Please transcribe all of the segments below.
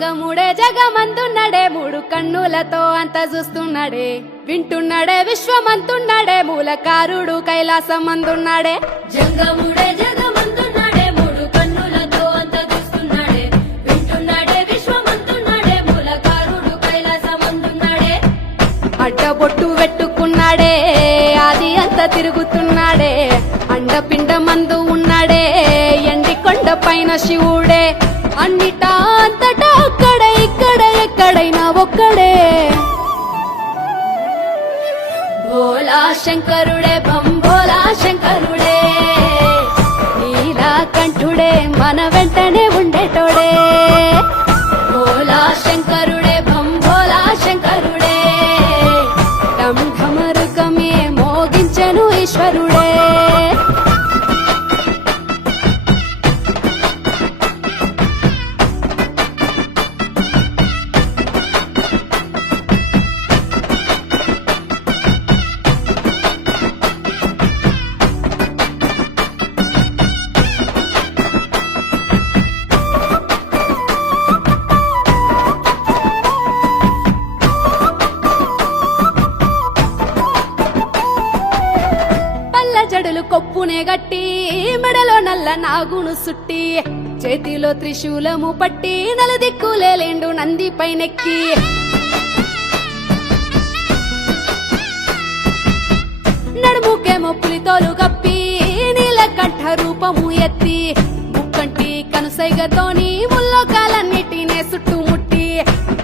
జంగముడే జగమందున్నాడే మూడు కన్నులతో అంత చూస్తున్నాడే వింటున్నాడే విశ్వమంతున్నాడే మూలకారుడు కైలాసమందున్నాడే జంగముడే జగమందున్నాడే మూడు కన్నులతో అంత చూస్తున్నాడే వింటున్నాడే విశ్వమంతున్నాడే మూలకారుడు కైలాసమందున్నాడే అడ్డబొట్టు పెట్టుకున్నాడే ఆది అంత తిరుగుతున్నాడే అండపిండ మందు ఉన్నాడే ఎండి కొండ పైన శివుడే అన్నిటా అంతటా అక్కడే ఇక్కడ ఎక్కడైనా ఒక్కడే భోలా శంకరుడే భంభోలా శంకరుడే నీలకంఠుడే మన వెంటనే ఉండేటోడే భోలా శంకరుడే భంభోలా శంకరుడే ఢం ఢమరుకమే మోగించెను ఈశ్వరుడే జడులు కొప్పునే గట్టి మెడలో నల్ల నాగును సుట్టి చేతిలో త్రిశూలము పట్టి నలుదిక్కులేండు నంది పైనెక్కి నడుముకేమో పులితోలు కప్పి నీలకంఠ రూపము ఎత్తి ముక్కంటి కనుసైగతోని ముల్లోకాలన్నిటినే చుట్టుముట్టి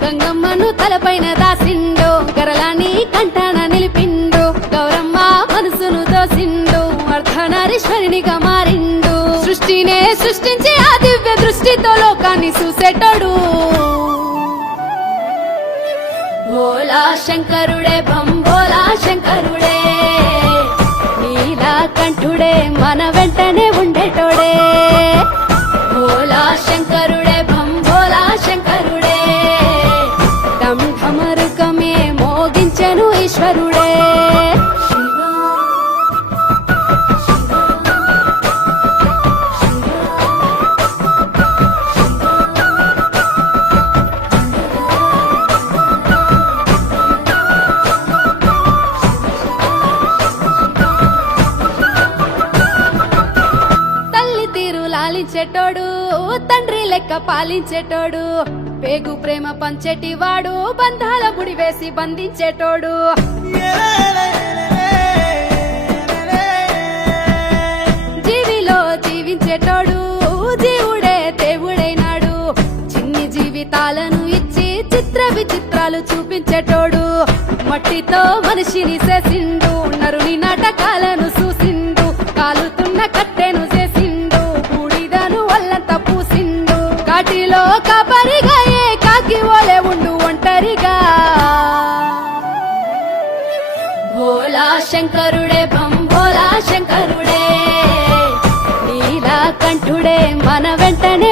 గంగమ్మను తలపైన దాసిండు గరలాని కంఠాన నిలిపిండు గౌరమ్మ మనసును దోసిండు అర్ధనారీశ్వరునిగా మారిండు సృష్టినే సృష్టించి ఆ దివ్య దృష్టితో లోకాన్ని చూసేటోడు భోలా శంకరుడే భంభోలా శంకరుడే నీలకంఠుడే మన వెంటనే ఉండేటోడే భోలా శంకరుడే భంభోలా శంకరుడే ఢం ఢమరుకమే మోగించెను ఈశ్వరుడే లాలించేటోడు తండ్రి లెక్క పాలించేటోడు పేగు ప్రేమ పంచేటివాడు బంధాల ముడి వేసి బంధించేటోడు జీవిలో జీవించేటోడు జీవుడే దేవుడైనాడు చిన్ని జీవితాలను ఇచ్చి చిత్ర విచిత్రాలు చూపించేటోడు మట్టితో మనిషిని చేసిండు నరుని నాటకాలను చూసిండు కాలుతున్న కట్టెను కాటిలో కాపరిగా ఏ కాకి ఓలే ఉండు ఒంటరిగా భోలా శంకరుడే భంభోలా శంకరుడే నీలకంఠుడే మన వెంటనే